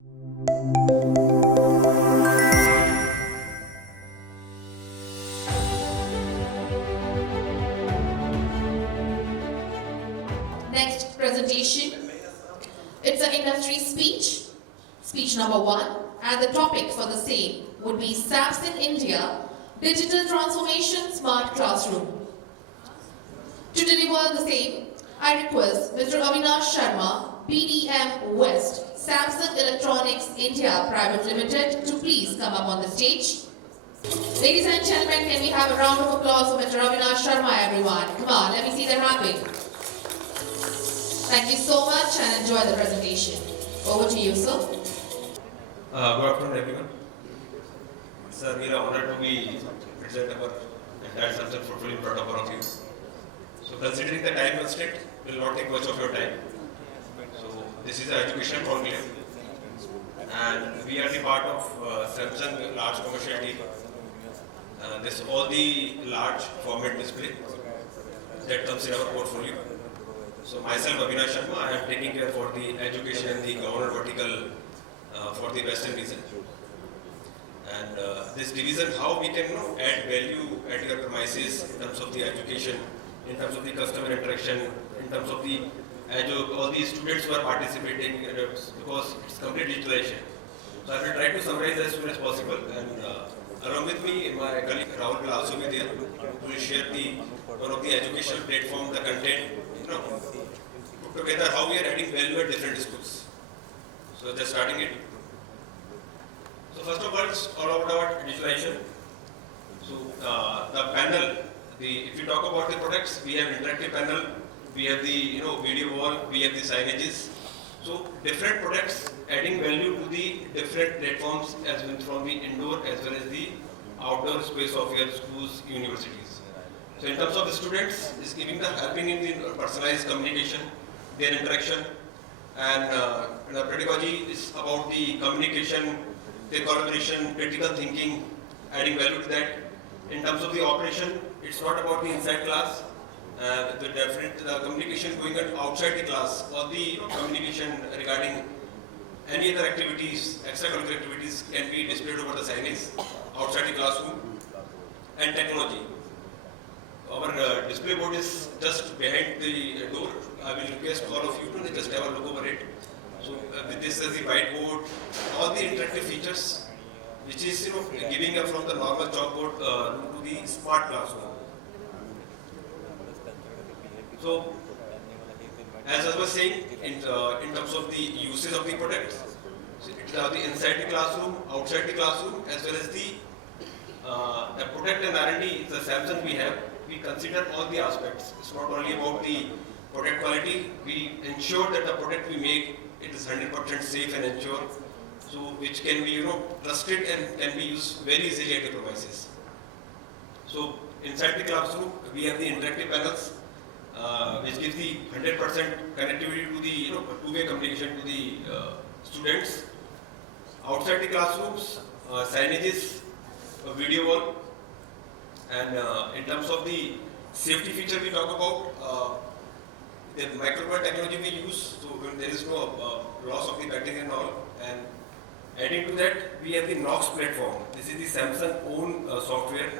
Next presentation, it's an industry speech number 1, and the topic for the same would be SAPS in India, Digital Transformation Smart Classroom. To deliver the same, I request Mr. Avinash Sharma, PDM West, Samsung Electronics India Private Limited, to please come up on the stage. Ladies and gentlemen, can we have a round of applause for Mr. Avinash Sharma, everyone? Come on, let me see them happy. Thank you so much and enjoy the presentation. Over to you, sir. Good afternoon, everyone. Sir, we are honored to be present our entire Samsung portfolio in front of all of you. So, considering the time constraint, will not take much of your time. So, this is an education conclave, and we are the part of Samsung large commercial team. This is all the large format display that comes in our portfolio. So myself, Avinash Sharma, I am taking care for the education and the government vertical for the Western region. And this division, how we can add value at your premises in terms of the education, in terms of the customer interaction, in terms of the all the students who are participating, because it's complete digitalization. So I will try to summarize as soon as possible, and along with me, my colleague Rahul will also be there. We will share one of the educational platform, the content, put together how we are adding value at different schools. So just starting it. So first of all, it's all about digitalization. So the panel, if you talk about the products, we have interactive panel, we have the video wall, we have the signages. So different products adding value to the different platforms as well from the indoor as well as the outdoor space of your schools, universities. So in terms of the students, is helping in the personalized communication, their interaction, and the pedagogy is about the communication, the collaboration, critical thinking, adding value to that. In terms of the operation, it's not about the inside class, the communication going outside the class, or the communication regarding any other activities, extracurricular activities can be displayed over the signage outside the classroom. And technology. Our display board is just behind the door. I will request all of you to just have a look over it. So this is the whiteboard, all the interactive features, which is giving up from the normal chalkboard to the smart classroom. So, as I was saying, in terms of the usage of the product, so it's the inside the classroom, outside the classroom, as well as the product and R&D, the Samsung we have, we consider all the aspects. It's not only about the product quality, we ensure that the product we make, it is 100% safe and ensure, so which can be trusted and can be used very easily at the premises. So inside the classroom, we have the interactive panels, which gives the 100% connectivity to the two-way communication to the students. Outside the classrooms, signages, a video wall, and in terms of the safety feature we talk about, the microphone technology we use, so when there is no loss of the battery and all. And adding to that, we have the Knox platform. This is the Samsung own software,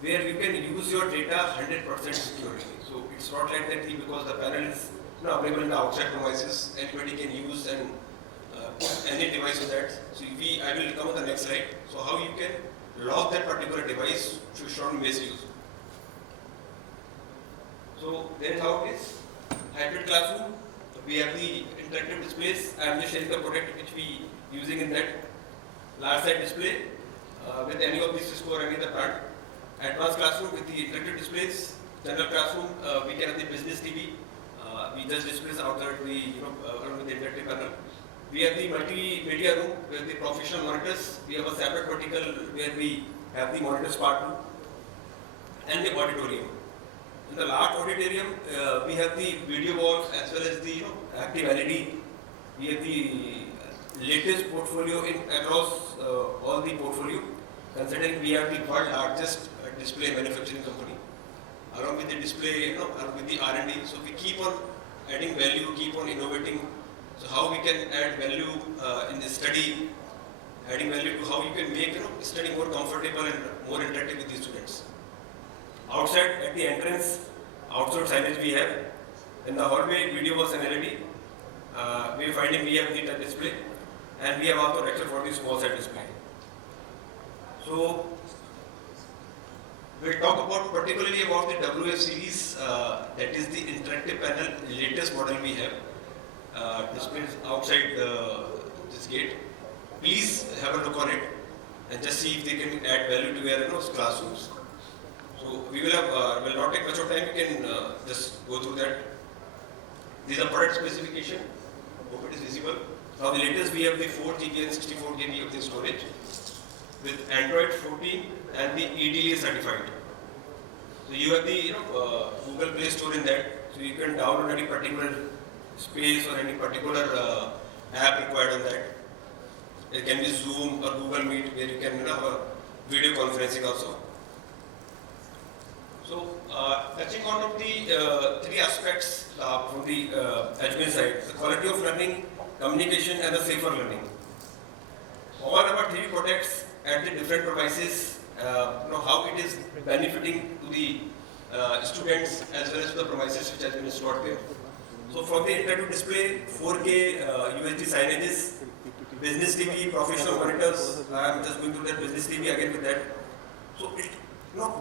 where you can use your data 100% securely. So it's not like that because the panel is available in the outside premises, anybody can use and any device with that. So I will come on the next slide. So how you can lock that particular device should not be misused. So then how it is hybrid classroom. We have the interactive displays. I am just sharing the product which we using in that large size display with any of these Cisco or any other brand. Advanced classroom with the interactive displays. General classroom, we can have the business TV. We just displays outside along with the interactive panel. We have the multimedia room where the professional monitors. We have a separate vertical where we have the monitors part 2 and the auditorium. In the large auditorium, we have the video wall as well as the active LED. We have the latest portfolio across all the portfolio. Considering we are the world largest display manufacturing company, along with the display, along with the R&D. So we keep on adding value, keep on innovating. So how we can add value in this study, adding value to how you can make study more comfortable and more interactive with the students. Outside at the entrance, outside signage we have. In the hallway, video was an LED. We are finding we have the touch display, and we have also lecture for the small size display. So we'll talk about particularly about the WF series, that is the interactive panel, latest model we have, displayed outside this gate. Please have a look on it and just see if they can add value to your classrooms. So we will have, will not take much of time, you can just go through that. These are product specification, hope it is visible. Now the latest we have the 4 GB and 64 GB of the storage with Android 14 and the EDA certified. So you have the Google Play Store in that, so you can download any particular space or any particular app required on that. It can be Zoom or Google Meet where you can have a video conferencing also. So touching on the 3 aspects from the education side, the quality of learning, communication and the safer learning. All our 3 products at the different premises, how it is benefiting to the students as well as to the premises which has been installed there. So from the interactive display, 4K UHD signages, business TV, professional monitors. I am just going through that business TV again with that. So it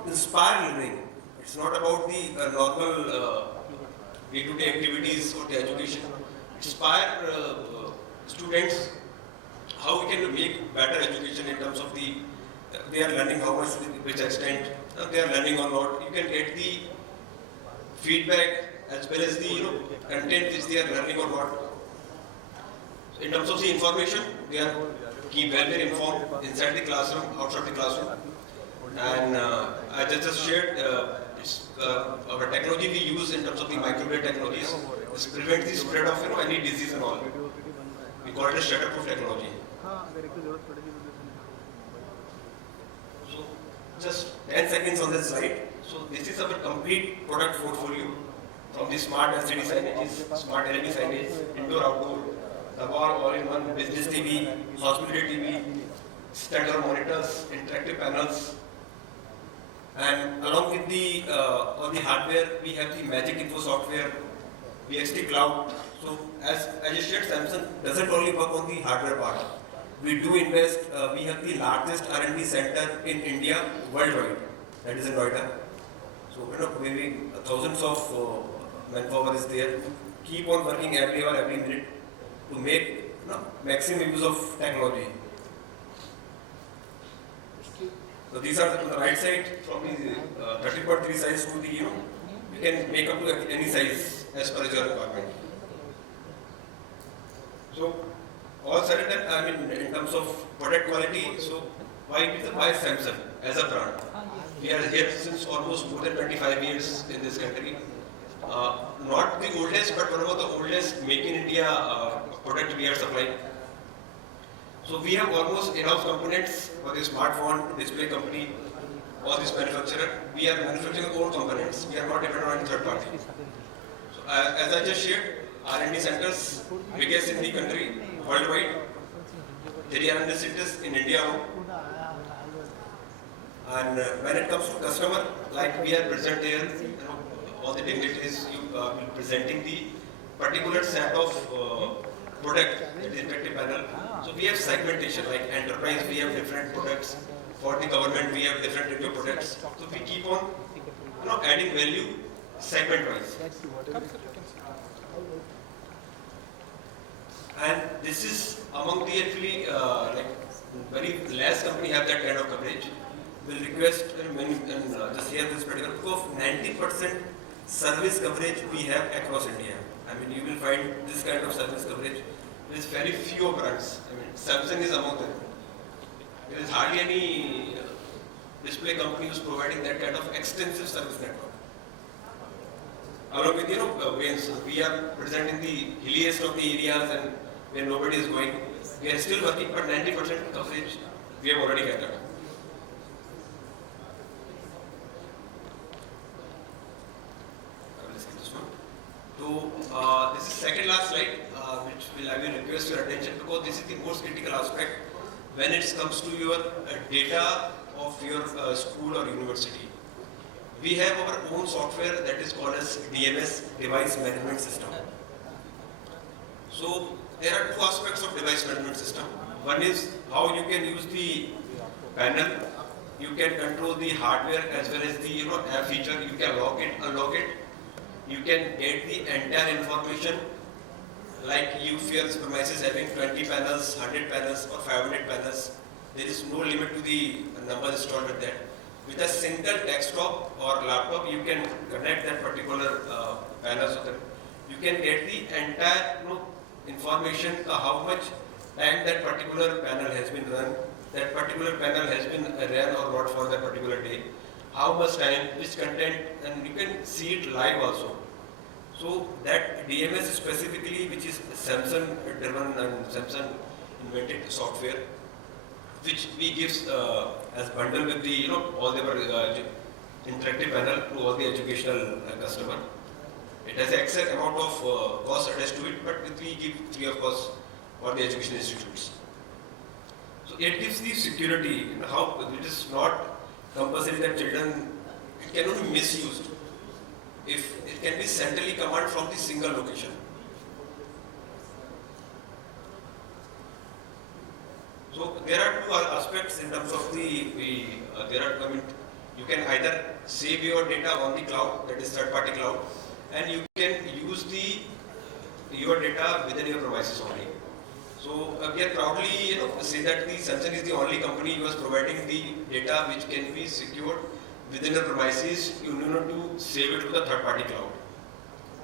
inspire learning. It's not about the normal day-to-day activities or the education. Inspire students how we can make better education in terms of the they are learning how much to which extent they are learning or not. You can get the feedback as well as the content which they are learning or not. So in terms of the information, they are keep well informed inside the classroom, outside the classroom. And I just shared our technology we use in terms of the microwave technologies. This prevents the spread of any disease and all. We call it a shutter-proof technology. So just 10 seconds on this slide. So this is our complete product portfolio from the smart LCD signages, smart LED signage, indoor, outdoor, the all-in-one business TV, hospitality TV, standard monitors, interactive panels, and along with the all the hardware, we have the Magic Info software, VXT Cloud. So as I just shared, Samsung doesn't only work on the hardware part. We do invest. We have the largest R&D center in India worldwide. That is in Noida. So maybe thousands of manpower is there. Keep on working every hour, every minute to make maximum use of technology. So these are on the right side from the 30.3 size to the you can make up to any size as per your requirement. So all said and done, I mean in terms of product quality, so why Samsung as a brand? We are here since almost more than 25 years in this country. Not the oldest, but one of the oldest Make in India product we are supplying. So we have almost in-house components for the smartphone, display company, or this manufacturer. We are manufacturing our own components. We are not dependent on any third party. So as I just shared, R&D centers, biggest in the country, worldwide. 3 R&D centers in India. And when it comes to customer, like we are present there, all the dignitaries, you will be presenting the particular set of product, that is interactive panel. So we have segmentation, like enterprise, we have different products. For the government, we have different range of products. So we keep on, adding value segment-wise. And this is among the actually, very less company have that kind of coverage. We'll request just here this particular of 90% service coverage we have across India. I mean, you will find this kind of service coverage with very few brands. I mean, Samsung is among them. There is hardly any display company who is providing that kind of extensive service network. Along with we are present in the hilliest of the areas and where nobody is going. We are still working, but 90% coverage we have already gathered. So this is second last slide, which I will request request your attention because this is the most critical aspect when it comes to your data of your school or university. We have our own software that is called as DMS, Device Management System. So there are two aspects of device management system. One is how you can use the panel. You can control the hardware as well as the app feature. You can lock it, unlock it. You can get the entire information. Like if your premises having 20 panels, 100 panels, or 500 panels, there is no limit to the number installed at that. With a single desktop or laptop, you can connect that particular panel so that you can get the entire information how much time that particular panel has been run, that particular panel has been ran or not for that particular day, how much time, which content, and you can see it live also. So that DMS specifically, which is Samsung driven and Samsung invented software, which we gives as bundle with the all the interactive panel to all the educational customer. It has exact amount of cost attached to it, but we give free of cost for the education institutes. So it gives the security. How it is not compulsory that children, it cannot be misused. If it can be centrally commanded from the single location. So there are two aspects in terms of you can either save your data on the cloud, that is third-party cloud, and you can use your data within your premises only. So we are proudly say that the Samsung is the only company who is providing the data which can be secured within the premises. You need not to save it to the third-party cloud.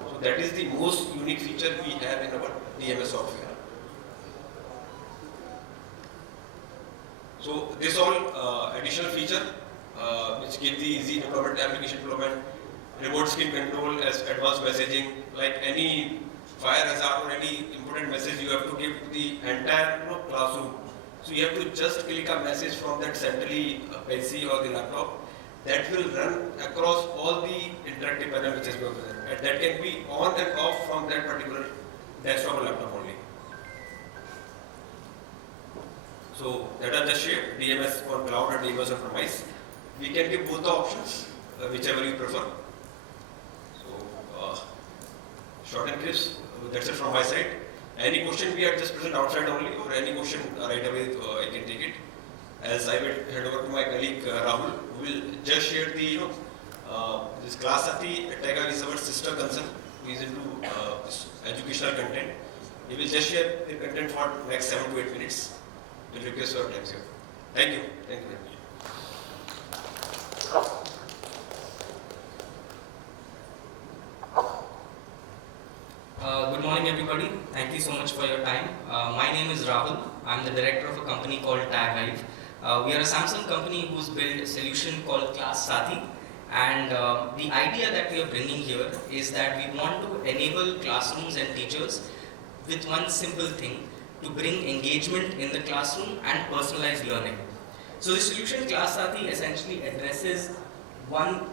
So that is the most unique feature we have in our DMS software. So this all additional feature which give the easy deployment, application deployment, remote screen control as advanced messaging, like any fire hazard or any important message you have to give to the entire classroom. So you have to just click a message from that centrally PC or the laptop that will run across all the interactive panel which is going to there. And that can be on and off from that particular desktop or laptop only. So that are just shared, DMS on cloud and DMS on premise. We can give both the options, whichever you prefer. So short and crisp, that's it from my side. Any question we are just present outside only, or any question right away I can take it. As I will head over to my colleague Rahul, who will just share the this class Ati Tega is our sister concern. He is into this educational content. He will just share the content for next 7 to 8 minutes. We'll request your time, sir. Thank you. Thank you very much. Good morning, everybody. Thank you so much for your time. My name is Rahul. I'm the director of a company called TagHive. We are a Samsung company who's built a solution called Class Sati. And the idea that we are bringing here is that we want to enable classrooms and teachers with one simple thing, to bring engagement in the classroom and personalized learning. So the solution Class Sati essentially addresses one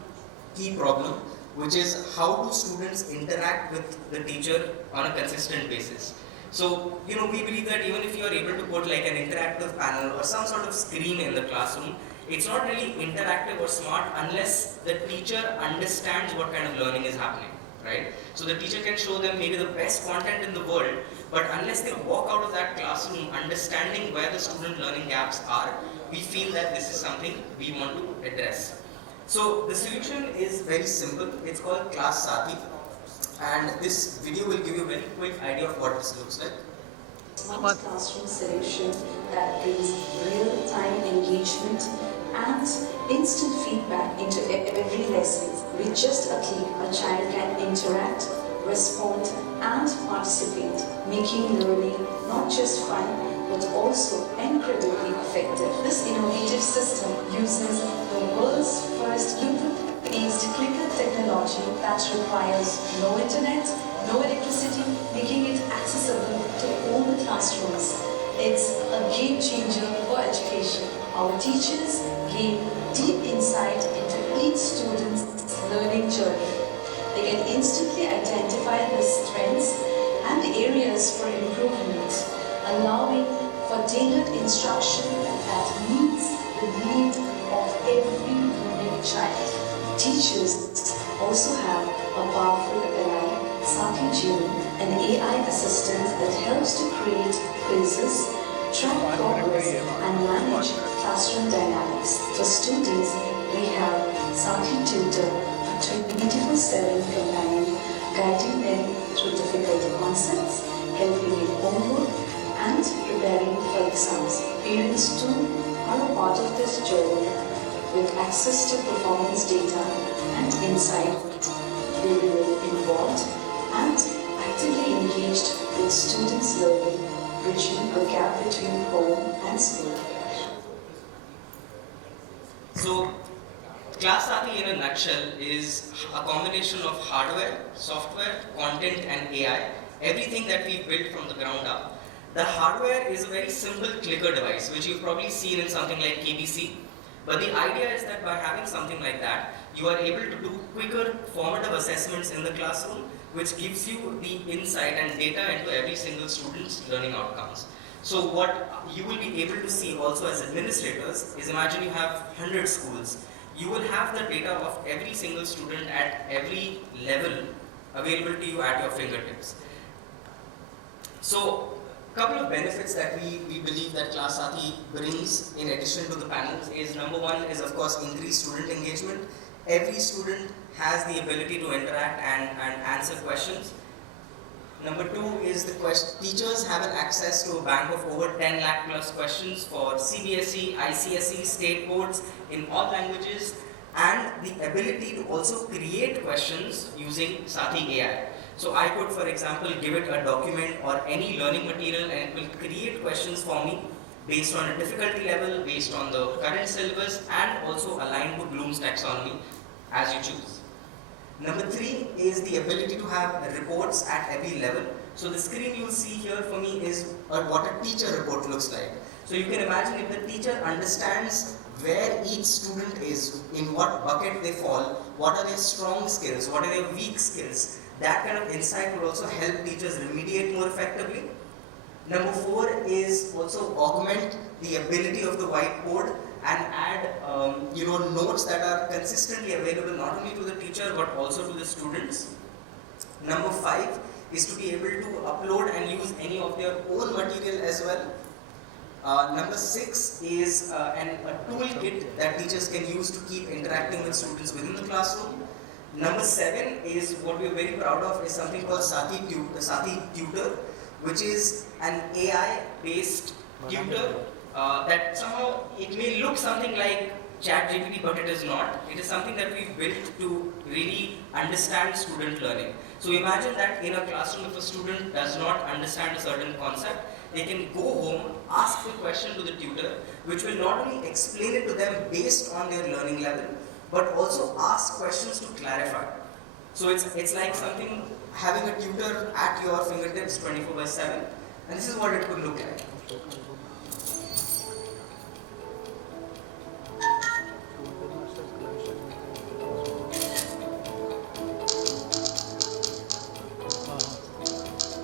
key problem, which is how do students interact with the teacher on a consistent basis. So, we believe that even if you are able to put like an interactive panel or some sort of screen in the classroom, it's not really interactive or smart unless the teacher understands what kind of learning is happening, right? So the teacher can show them maybe the best content in the world, but unless they walk out of that classroom understanding where the student learning gaps are, we feel that this is something we want to address. So the solution is very simple. It's called Class Sati, and this video will give you a very quick idea of what this looks like. Smart classroom solution that brings real-time engagement and instant feedback into every lesson. With just a click, a child can interact, respond, and participate, making learning not just fun, but also incredibly effective. This innovative system uses the world's first Bluetooth-based clicker technology that requires no internet, no electricity, making it accessible to all the classrooms. It's a game changer for education. Our teachers gain deep insight into each student's learning journey. They can instantly identify the strengths and the areas for improvement. allowing for tailored instruction that meets the need of every unique child. Teachers also have a powerful ally, Saki June, an AI assistant that helps to create quizzes, track progress, and manage classroom dynamics. For students, we have Saki Tutor, a 24/7 companion, guiding them through difficult concepts, helping with homework, and preparing for exams. Parents too are a part of this journey with access to performance data and insight. They remain involved and actively engaged with students' learning, bridging a gap between home and school. So, Class Sati in a nutshell is a combination of hardware, software, content and AI, everything that we've built from the ground up. The hardware is a very simple clicker device, which you've probably seen in something like KBC. But the idea is that by having something like that, you are able to do quicker formative assessments in the classroom, which gives you the insight and data into every single student's learning outcomes. So what you will be able to see also as administrators is, imagine you have 100 schools. You will have the data of every single student at every level available to you at your fingertips. So, a couple of benefits that we believe that Class Sati brings in addition to the panels is, number one is of course increased student engagement. Every student has the ability to interact and answer questions. Number two is teachers have an access to a bank of over 10 lakh plus questions for CBSE, ICSE, state boards in all languages, and the ability to also create questions using Sati AI. So I could, for example, give it a document or any learning material and it will create questions for me based on a difficulty level, based on the current syllabus, and also aligned to Bloom's taxonomy as you choose. Number three is the ability to have reports at every level. So the screen you will see here for me is what a teacher report looks like. So you can imagine if the teacher understands where each student is, in what bucket they fall, what are their strong skills, what are their weak skills. That kind of insight will also help teachers remediate more effectively. Number four is also augment the ability of the whiteboard and add notes that are consistently available not only to the teacher but also to the students. Number five is to be able to upload and use any of their own material as well. Number six is a toolkit that teachers can use to keep interacting with students within the classroom. Number seven is what we are very proud of, is something called Sati Tutor, which is an AI-based tutor that somehow it may look something like ChatGPT, but it is not. It is something that we've built to really understand student learning. So imagine that in a classroom, if a student does not understand a certain concept, they can go home, ask the question to the tutor, which will not only explain it to them based on their learning level, but also ask questions to clarify. So it's like something, having a tutor at your fingertips 24/7, and this is what it could look like.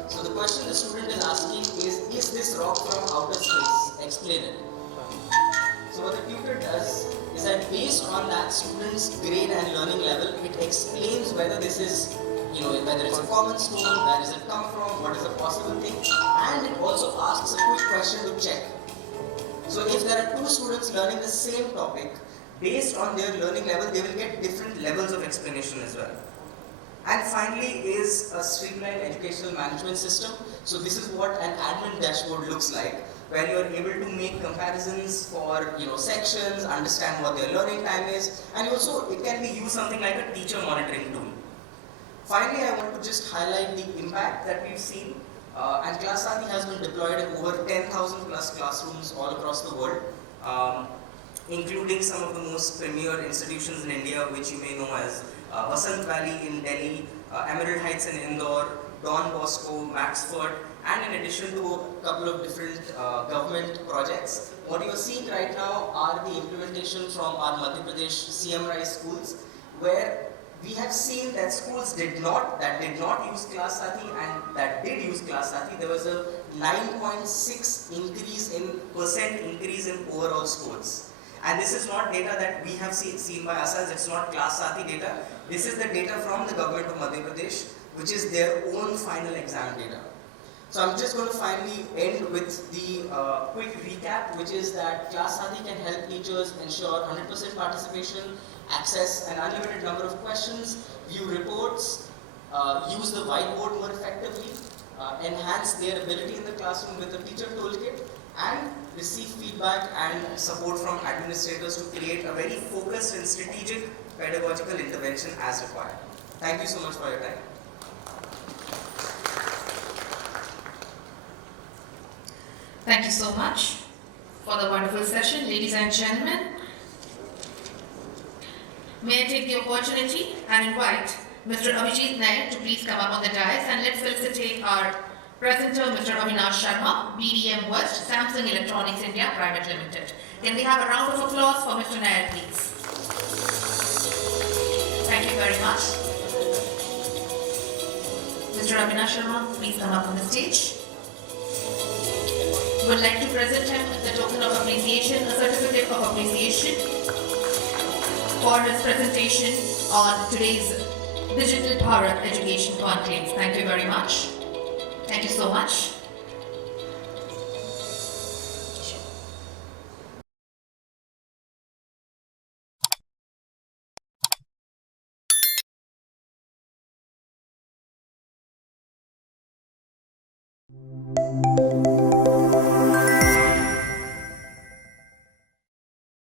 So the question the student is asking is this rock from outer space? Explain it. So what the tutor does is that based on that student's grade and learning level, it explains whether this is, whether it's a common stone, where does it come from, what is the possible thing, and it also asks a quick question to check. So if there are two students learning the same topic, based on their learning level, they will get different levels of explanation as well. And finally is a streamlined educational management system. So this is what an admin dashboard looks like, where you are able to make comparisons for sections, understand what their learning time is, and also it can be used something like a teacher monitoring tool. Finally, I want to just highlight the impact that we've seen. And Class Sati has been deployed in over 10,000 plus classrooms all across the world, including some of the most premier institutions in India, which you may know as Vasant Valley in Delhi, Emerald Heights in Indore, Don Bosco, Maxford, and in addition to a couple of different government projects. What you are seeing right now are the implementation from our Madhya Pradesh CM Rise schools, where we have seen that schools that did not use Class Sati and that did use Class Sati, there was a 9.6 increase in overall scores. And this is not data that we have seen by ourselves, it's not Class Saathi data. This is the data from the government of Madhya Pradesh, which is their own final exam data. So I'm just going to finally end with the quick recap, which is that Class Saathi can help teachers ensure 100% participation, access an unlimited number of questions, view reports, use the whiteboard more effectively, enhance their ability in the classroom with a teacher toolkit, and receive feedback and support from administrators to create a very focused and strategic pedagogical intervention as required. Thank you so much for your time. Thank you so much for the wonderful session, ladies and gentlemen. May I take the opportunity and invite Mr. Abhijit Nair to please come up on the dais, and let's felicitate our presenter, Mr. Avinash Sharma, BDM West, Samsung Electronics India Private Limited. Can we have a round of applause for Mr. Nair, please? Thank you very much. Mr. Avinash Sharma, please come up on the stage. Would like to present him the token of appreciation, a certificate of appreciation for his presentation on today's Digital Bharat Education Conclave. Thank you very much. Thank you so much.